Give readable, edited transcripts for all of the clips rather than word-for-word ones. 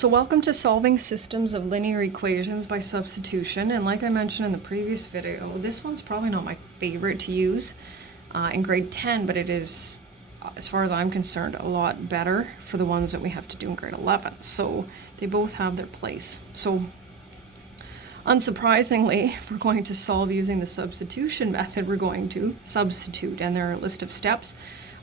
So welcome to solving systems of linear equations by substitution. And like I mentioned in the previous video, this one's probably not my favorite to use in grade 10, but it is, as far as I'm concerned, a lot better for the ones that we have to do in grade 11. So they both have their place. So unsurprisingly, if we're going to solve using the substitution method, we're going to substitute. And there are a list of steps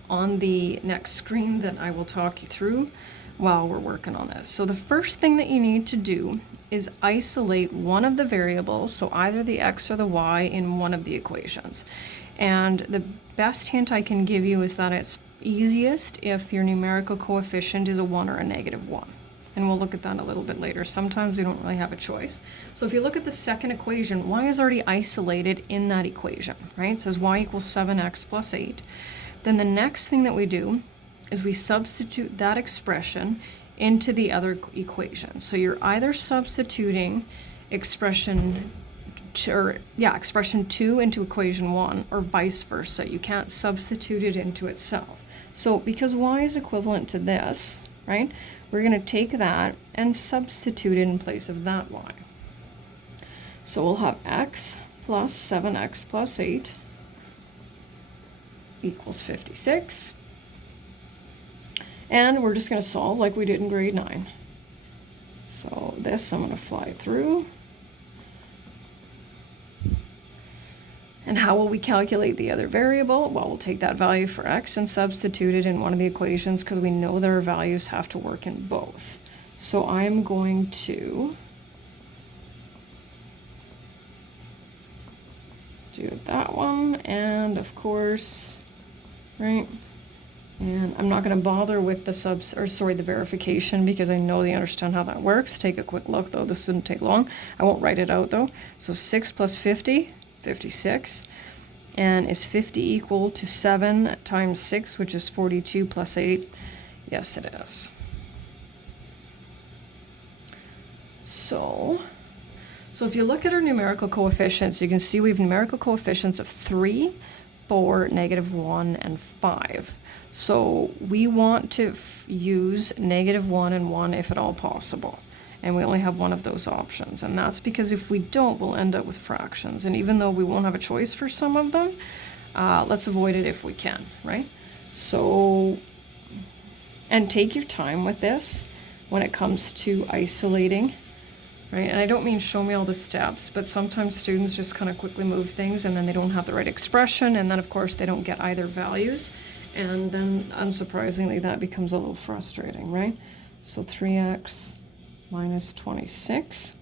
on the next screen that I will talk you through while we're working on this. So the first thing that you need to do is isolate one of the variables, so either the x or the y, in one of the equations. And the best hint I can give you is that it's easiest if your numerical coefficient is a 1 or a -1. And we'll look at that a little bit later. Sometimes we don't really have a choice. So if you look at the second equation, y is already isolated in that equation, right? It says y equals 7x plus 8. Then the next thing that we do is we substitute that expression into the other equation. So you're either substituting expression 2 into equation 1, or vice versa. You can't substitute it into itself. So because y is equivalent to this, right, we're going to take that and substitute it in place of that y. So we'll have x plus 7x plus 8 equals 56. And we're just going to solve like we did in grade 9. So this I'm going to fly through. And how will we calculate the other variable? Well, we'll take that value for x and substitute it in one of the equations because we know their values have to work in both. So I'm going to do that one, and of course, right? And I'm not going to bother with the verification because I know they understand how that works. Take a quick look though, this wouldn't take long. I won't write it out though. So 6 plus 50, 56. And is 50 equal to 7 times 6, which is 42 plus 8? Yes, it is. So if you look at our numerical coefficients, you can see we have numerical coefficients of 3, 4, -1, and 5. So we want to use -1 and 1 if at all possible. And we only have one of those options. And that's because if we don't, we'll end up with fractions. And even though we won't have a choice for some of them, let's avoid it if we can, right? So, and take your time with this when it comes to isolating, right? And I don't mean show me all the steps, but sometimes students just kind of quickly move things and then they don't have the right expression, and then of course they don't get either values. And then, unsurprisingly, that becomes a little frustrating, right? So 3x minus 26.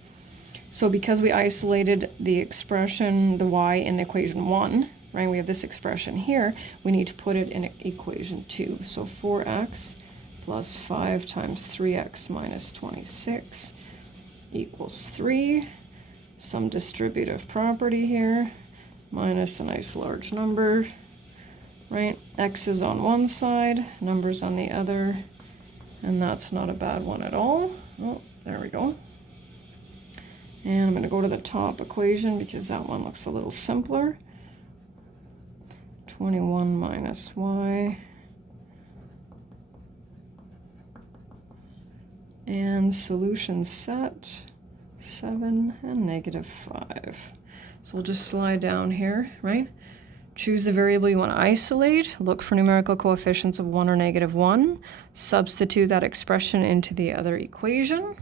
So because we isolated the expression, the y, in equation 1, right, we have this expression here, we need to put it in equation 2. So 4x plus 5 times 3x minus 26 equals 3. Some distributive property here, minus a nice large number. Right, x is on one side, numbers on the other, and that's not a bad one at all. Oh, there we go. And I'm going to go to the top equation because that one looks a little simpler. 21 minus y. And solution set, 7 and -5. So we'll just slide down here, right? Choose the variable you want to isolate, look for numerical coefficients of 1 or -1, substitute that expression into the other equation,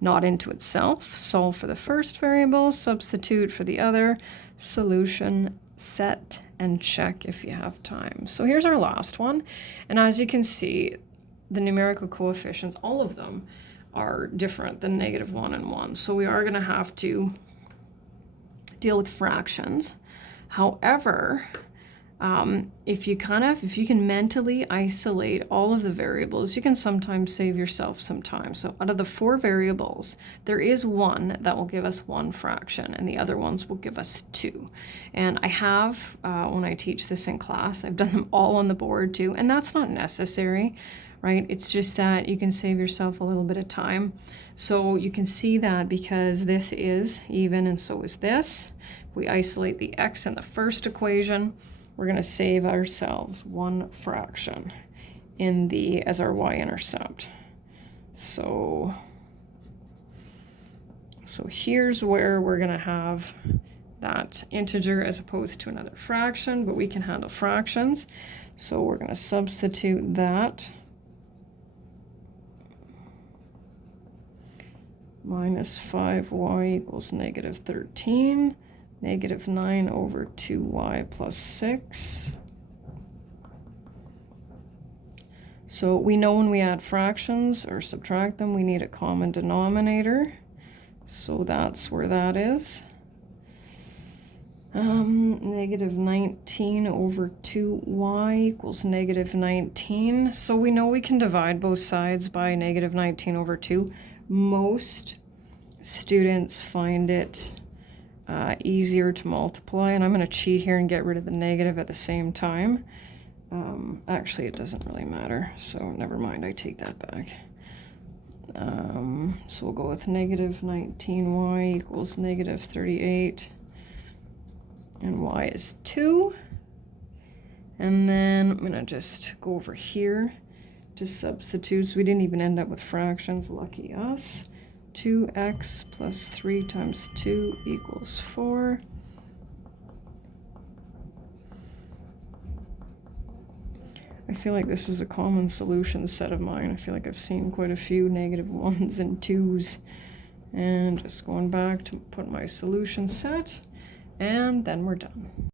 not into itself, solve for the first variable, substitute for the other, solution, set, and check if you have time. So here's our last one, and as you can see, the numerical coefficients, all of them, are different than -1 and 1, so we are going to have to deal with fractions. However, if you can mentally isolate all of the variables, you can sometimes save yourself some time. So out of the 4 variables, there is one that will give us 1 fraction, and the other ones will give us 2. And I have, when I teach this in class, I've done them all on the board too, and that's not necessary, right? It's just that you can save yourself a little bit of time. So you can see that because this is even and so is this. If we isolate the x in the first equation, we're going to save ourselves 1 fraction as our y-intercept. So here's where we're going to have that integer as opposed to another fraction, but we can handle fractions. So we're going to substitute that. Minus 5y equals negative 13. Negative 9 over 2y plus 6. So we know when we add fractions or subtract them, we need a common denominator. So that's where that is. Negative 19 over 2y equals negative 19. So we know we can divide both sides by negative 19 over 2. Most students find it easier to multiply, and I'm going to cheat here and get rid of the negative at the same time. Actually, it doesn't really matter, so never mind, I take that back. So we'll go with negative 19y equals negative 38, and y is 2. And then I'm going to just go over here to substitute. So we didn't even end up with fractions, lucky us. 2x plus 3 times 2 equals 4. I feel like this is a common solution set of mine. I feel like I've seen quite a few negative 1s and 2s. And just going back to put my solution set, and then we're done.